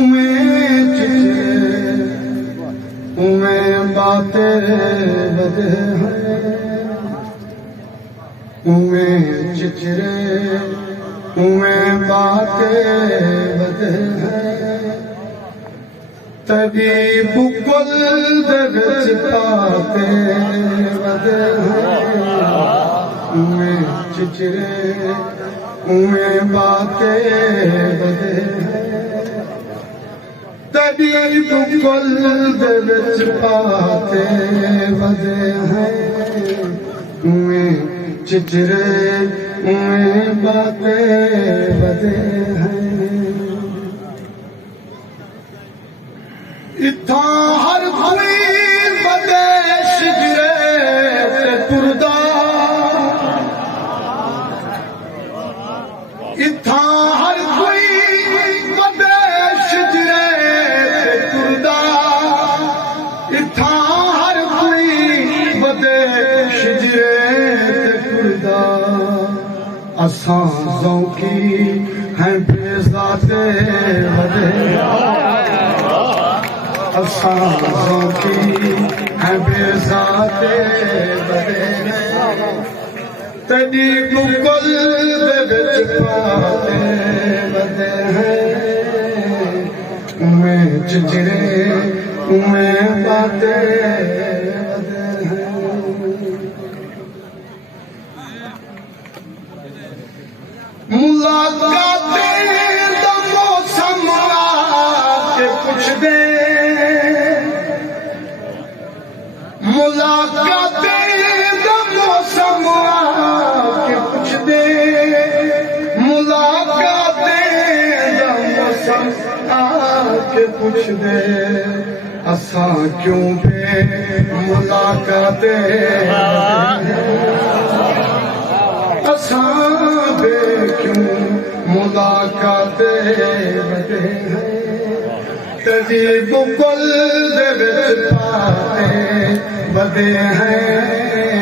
उमें चिचरे उमें बातें बदे हैं, उमें चिचरे उमें बातें बदे हैं, तभी बुकुल दे विच पाते बदे हैं, उमें चिचरे उमें बातें बदे हैं, तभी बुकुल दे विच पाते बदे हैं, उमें चिचरे उमें बातें बदे हैं। इत्थां हर कोई बदे शिजरे ते तुरदा, इत्थां हर कोई बदे शिजरे ते तुरदा, इत्थां हर कोई बदे शिजरे ते तुरदा, असां ज़ौकी हैं बेज़ाते बदे, असां ज़ौकी हैं बेज़ाते बदे हैं, तॾी बुकुल दे विच पाते बदे हैं, उमें चिचरे उमें बातें बदे हैं। मुलाकातें दा मौसम आके पुछदे, मुलाकातें दा मौसम आके पुछदे, मुलाकातें दा मौसम आके पुछदे, असां क्यों बे मुलाकातें, असां बे क्यों मुलाकातें बदे हैं, तभी बुकुल दे विच पाते बदे हैं,